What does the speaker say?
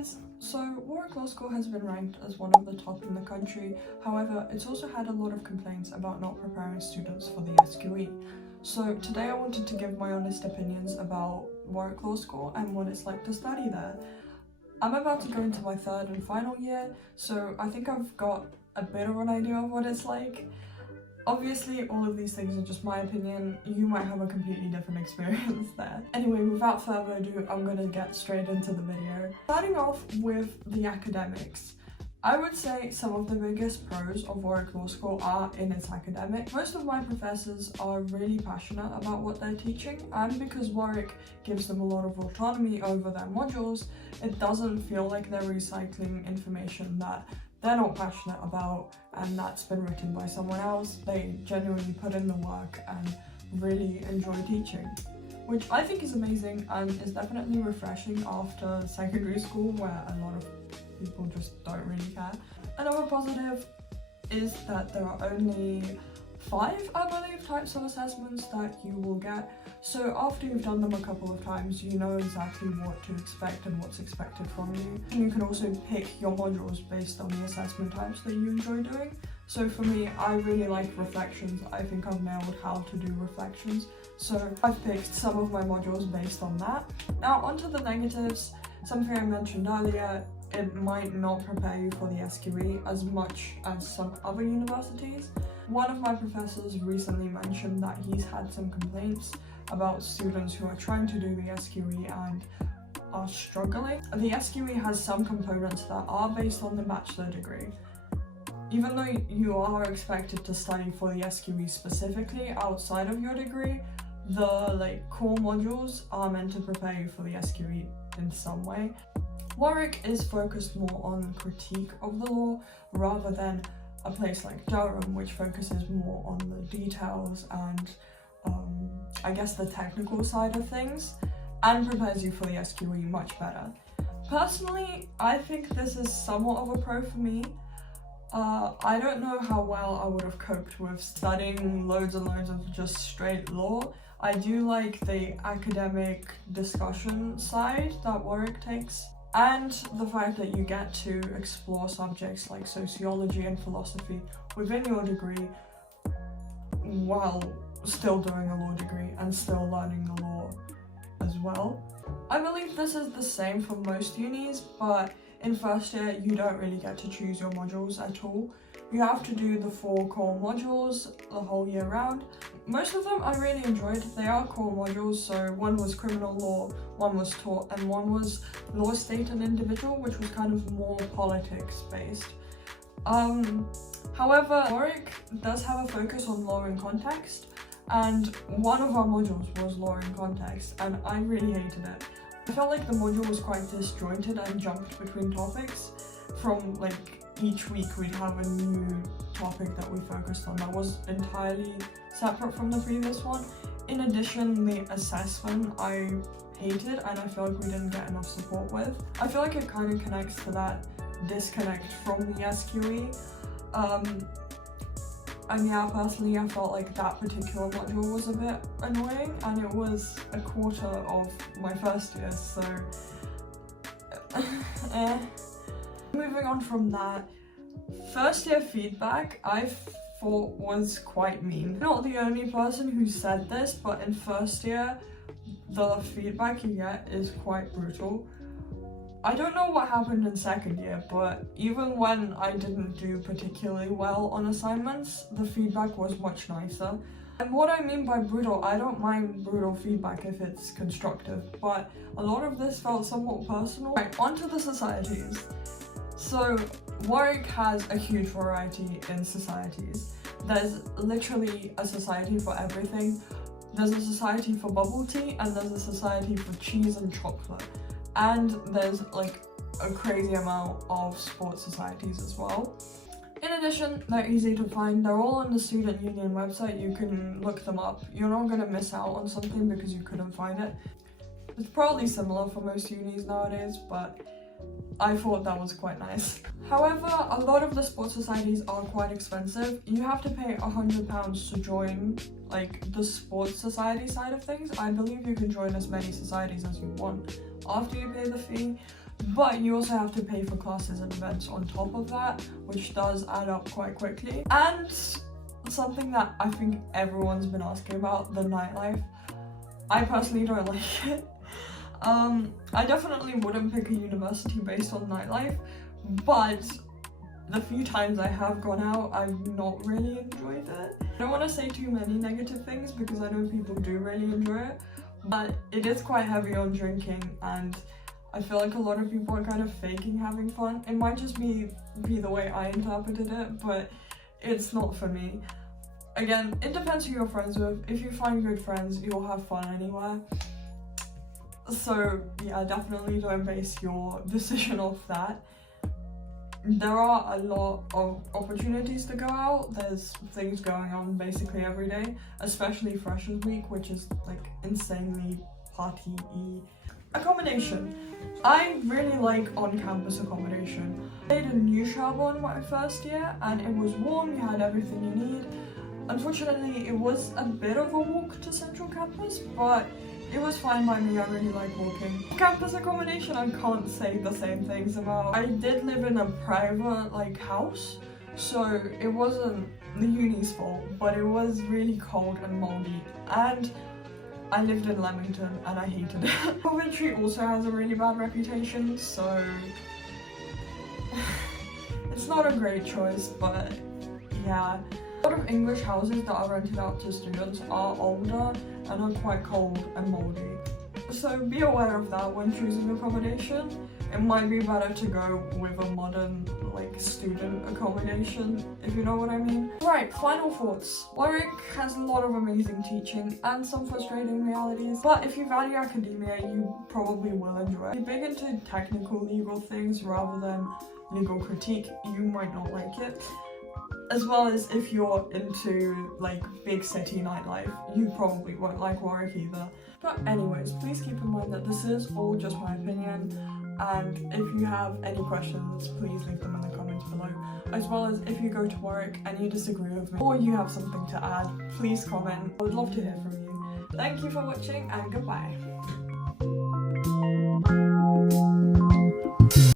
guys! So Warwick Law School has been ranked as one of the top in the country. However, it's also had a lot of complaints about not preparing students for the SQE. So today I wanted to give my honest opinions about Warwick Law School and what it's like to study there. I'm about to go into my third and final year, so I think I've got a bit of an idea of what it's like. Obviously, all of these things are just my opinion. You might have a completely different experience there. Anyway, without further ado, I'm gonna get straight into the video. Starting off with the academics. I would say some of the biggest pros of Warwick Law School are in its academic. Most of my professors are really passionate about what they're teaching, and because Warwick gives them a lot of autonomy over their modules, it doesn't feel like they're recycling information that they're not passionate about and that's been written by someone else. They genuinely put in the work and really enjoy teaching, which I think is amazing and is definitely refreshing after secondary school where a lot of people just don't really care. Another positive is that there are only 5, I believe, types of assessments that you will get. So after you've done them a couple of times, you know exactly what to expect and what's expected from you. And you can also pick your modules based on the assessment types that you enjoy doing. So for me, I really like reflections. I think I've nailed how to do reflections. So I've picked some of my modules based on that. Now onto the negatives. Something I mentioned earlier, it might not prepare you for the SQE as much as some other universities. One of my professors recently mentioned that he's had some complaints about students who are trying to do the SQE and are struggling. The SQE has some components that are based on the bachelor degree. Even though you are expected to study for the SQE specifically outside of your degree, the core modules are meant to prepare you for the SQE in some way. Warwick is focused more on critique of the law rather than a place like Durham, which focuses more on the details and I guess the technical side of things and prepares you for the SQE much better. Personally, I think this is somewhat of a pro for me. I don't know how well I would have coped with studying loads and loads of just straight law. I do like the academic discussion side that Warwick takes, and the fact that you get to explore subjects like sociology and philosophy within your degree while still doing a law degree and still learning the law as well. I believe this is the same for most unis, but in first year you don't really get to choose your modules at all. You have to do the 4 core modules the whole year round. Most of them I really enjoyed. They are core modules, so one was criminal law, one was tort, and one was law, state and individual, which was kind of more politics based. However, Warwick does have a focus on law in context, and one of our modules was law in context, and I really hated it. I felt like the module was quite disjointed and jumped between topics. From each week we'd have a new topic that we focused on that was entirely separate from the previous one. In addition, the assessment I hated and I feel like we didn't get enough support with. I feel like it kind of connects to that disconnect from the SQE. And yeah, personally I felt like that particular module was a bit annoying, and it was a quarter of my first year, so Moving on from that, first year feedback I thought was quite mean. Not the only person who said this, but in first year the feedback you get is quite brutal. I don't know what happened in second year, but even when I didn't do particularly well on assignments, the feedback was much nicer. And what I mean by brutal, I don't mind brutal feedback if it's constructive, but a lot of this felt somewhat personal. Right, onto the societies. So Warwick has a huge variety in societies. There's literally a society for everything. There's a society for bubble tea, and there's a society for cheese and chocolate. And there's a crazy amount of sports societies as well. In addition, they're easy to find. They're all on the student union website. You can look them up. You're not going to miss out on something because you couldn't find it. It's probably similar for most unis nowadays, but I thought that was quite nice. However, a lot of the sports societies are quite expensive. You have to pay £100 to join the sports society side of things. I believe you can join as many societies as you want after you pay the fee. but you also have to pay for classes and events on top of that, which does add up quite quickly. And something that I think everyone's been asking about, the nightlife. I personally don't like it. I definitely wouldn't pick a university based on nightlife, but the few times I have gone out, I've not really enjoyed it. I don't want to say too many negative things because I know people do really enjoy it, but it is quite heavy on drinking, and I feel like a lot of people are kind of faking having fun. It might just be the way I interpreted it, but it's not for me. Again, it depends who you're friends with. If you find good friends, you'll have fun anywhere. So yeah, definitely don't base your decision off that. There are a lot of opportunities to go out. There's things going on basically every day, especially Freshers Week, which is like insanely party-y. Accommodation. I really like on-campus accommodation. I stayed in New Sherborne my first year and it was warm, you had everything you need. Unfortunately, it was a bit of a walk to Central Campus, but it was fine by me. I really like walking. Campus accommodation, I can't say the same things about. I did live in a private house, so it wasn't the uni's fault, but it was really cold and moldy, and I lived in Leamington and I hated it. Coventry also has a really bad reputation, so it's not a great choice, but yeah. A lot of English houses that are rented out to students are older and are quite cold and moldy. So be aware of that when choosing accommodation. It might be better to go with a modern student accommodation, if you know what I mean. Right, final thoughts. Warwick has a lot of amazing teaching and some frustrating realities, but if you value academia, you probably will enjoy it. If you're big into technical legal things rather than legal critique, you might not like it. As well as if you're into big city nightlife, you probably won't like Warwick either. But anyways, please keep in mind that this is all just my opinion, and if you have any questions, please leave them in the comments below. As well as if you go to Warwick and you disagree with me, or you have something to add, please comment. I would love to hear from you. Thank you for watching and goodbye.